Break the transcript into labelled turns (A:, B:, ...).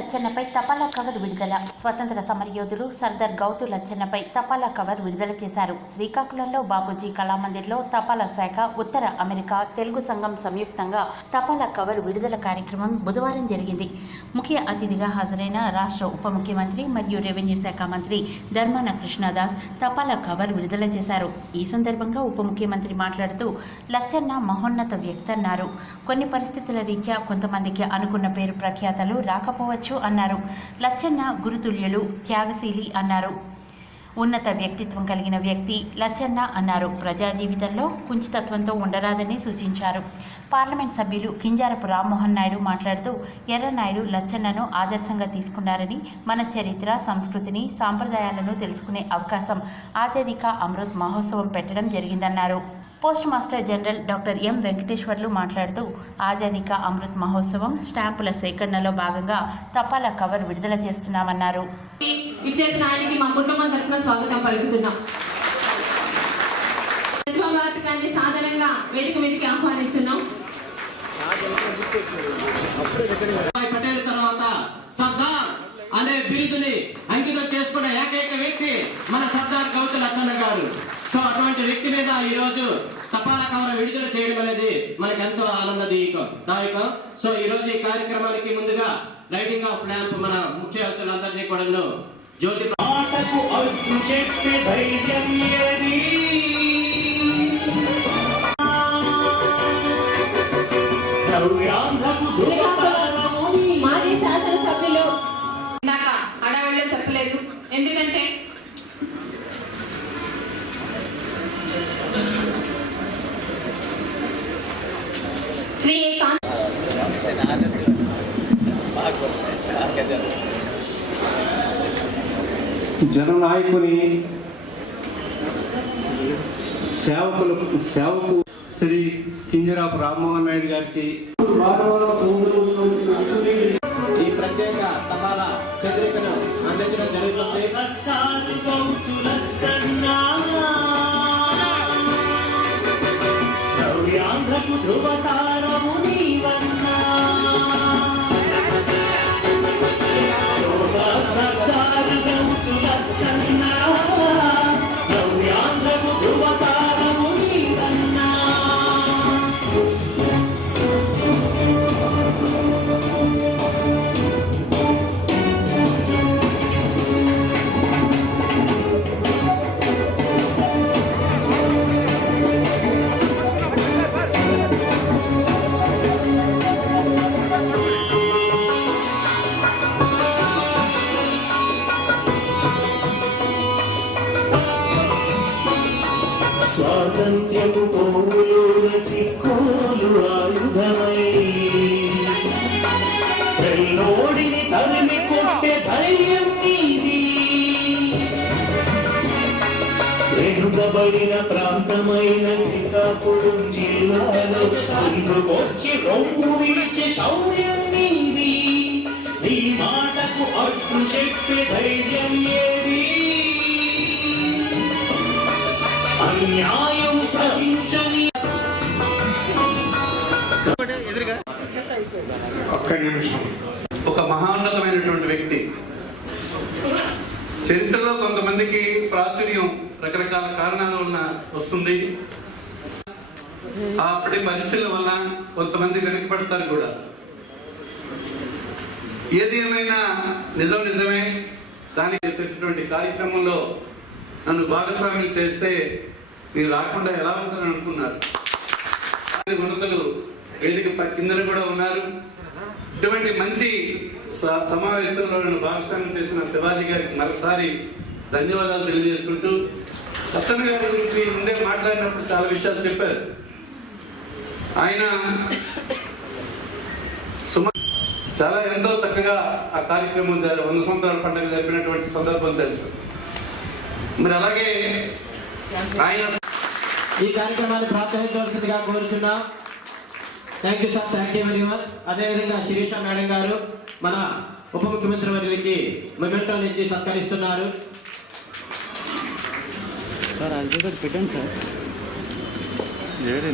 A: లచ్చన్నపై తపాలా కవర్ విడుదల. స్వతంత్ర సమరయోధులు సర్దార్ గౌతు లచ్చన్నపై తపాలా కవర్ విడుదల చేశారు. శ్రీకాకుళంలో బాపూజీ కళామందిర్లో తపాలా శాఖ ఉత్తర అమెరికా తెలుగు సంఘం సంయుక్తంగా తపాలా కవర్ విడుదల కార్యక్రమం బుధవారం జరిగింది. ముఖ్య అతిథిగా హాజరైన రాష్ట్ర ఉప ముఖ్యమంత్రి మరియు రెవెన్యూ శాఖ మంత్రి ధర్మాన కృష్ణదాస్ తపాలా కవర్ విడుదల చేశారు. ఈ సందర్భంగా ఉప ముఖ్యమంత్రి మాట్లాడుతూ లచ్చన్న మహోన్నత వ్యక్తన్నారు. కొన్ని పరిస్థితుల రీత్యా కొంతమందికి అనుకున్న పేరు ప్రఖ్యాతలు రాకపోవచ్చు. అన్నారు. లచ్చన్న గురుతుల్యులు త్యాగశీలి అన్నారు. ఉన్నత వ్యక్తిత్వం కలిగిన వ్యక్తి లచ్చన్న అన్నారు. ప్రజా జీవితంలో కుంచితత్వంతో ఉండరాదని సూచించారు. పార్లమెంట్ సభ్యులు కింజారపు రామ్మోహన్ నాయుడు మాట్లాడుతూ ఎర్రనాయుడు లచ్చన్నను ఆదర్శంగా తీసుకున్నారని మన చరిత్ర సంస్కృతిని సాంప్రదాయాలను తెలుసుకునే అవకాశం ఆచరిక అమృత్ మహోత్సవం పెట్టడం జరిగిందన్నారు. Post master general doctor M Venkateswarlu మాట్లాడుతూ ఆజాదీ కా అమృత్ మహోత్సవం స్టాంపుల సేకరణలో భాగంగా తపాలా కవర్ విడుదల చేస్తున్నామన్నారు
B: ఇచ్చేసిన ఆయనకి మా కుటుంబం తరఫున స్వాగతం పలుకుతున్నాం సాధనంగా వేదిక మీదకి ఆహ్వానిస్తున్నాం
C: పటేల్ తర్వాత సర్దార్ అనే బిరుదుని అంకితం చేసుకున్న ఏకైక వ్యక్తి మన సర్దార్ గౌతు లచ్చన్న గారు. సో అటువంటి వ్యక్తి మీద ఈ రోజు తపాలా కవర విడుదల చేయడం అనేది మనకి ఎంతో ఆనందదాయకం. దాయకం. సో ఈ రోజు ఈ కార్యక్రమానికి ముందుగా లైటింగ్ ఆఫ్ ల్యాంప్ మన ముఖ్య అతిథులందరినీ కూడా జ్యోతి
D: ధైర్యం ఏది? ద్రవ్యాంధ్రకు
E: జననాయకుని సేవకులు సేవకు శ్రీ కింజరాపు రామ్మోహన్ నాయుడు గారికి
C: ఈ ప్రత్యేక తపాలా చంద్రికను అందించడం జరుగుతుంది.
D: సర్దారు వెనుకబడిన ప్రాంతమైన శ్రీకాకుళం జిల్లాలో అందుకొచ్చి రొమ్ము విరిచే శౌర్యం నీది. నీ మాటకు అడ్డు చెప్పే ధైర్యం ఏది? అన్యాయం సహించని
E: ఒక్క నిమిషం.
F: ఒక మహాన్నతమైనటువంటి వ్యక్తి. చరిత్రలో కొంతమందికి ప్రాచుర్యం రకరకాల కారణాల వలన వస్తుంది. అప్పటి పరిస్థితుల వల్ల కొంతమంది వెనకబడతారు కూడా. ఏది ఏమైనా నిజం నిజమే దానికి చేసేటటువంటి కార్యక్రమంలో నన్ను భాగస్వామ్యం చేస్తే మీరు రాకుండా ఎలా ఉంటారని అనుకున్నారు. ఉన్నతలు వేదిక కిందన కూడా ఉన్నారు. ఇటువంటి మంచి స- సమావేశంలో నన్ను భాగస్వామ్యం చేసిన శివాజీ గారికి మరొకసారి ధన్యవాదాలు తెలియజేసుకుంటూ రతన్ గారి గురించి ముందే మాట్లాడినప్పుడు చాలా విషయాలు చెప్పారు. ఆయన సుమ చాలా ఎంతో చక్కగా ఆ కార్యక్రమం జరి- వంద సంవత్సరాల పండుగ జరిపినటువంటి సందర్భం తెలుసు. మరి అలాగే ఆయన
C: ఈ కార్యక్రమాన్ని ప్రోత్సహించవలసిందిగా కోరుచున్నాం. Thank you sir thank you very much అదేవిధంగా శిరీష మేడం గారు మన ఉప ముఖ్యమంత్రి వారికి మొమెంటో నుంచి సత్కరిస్తున్నారు.
G: సార్ అది పెట్టండి సార్. ఏడు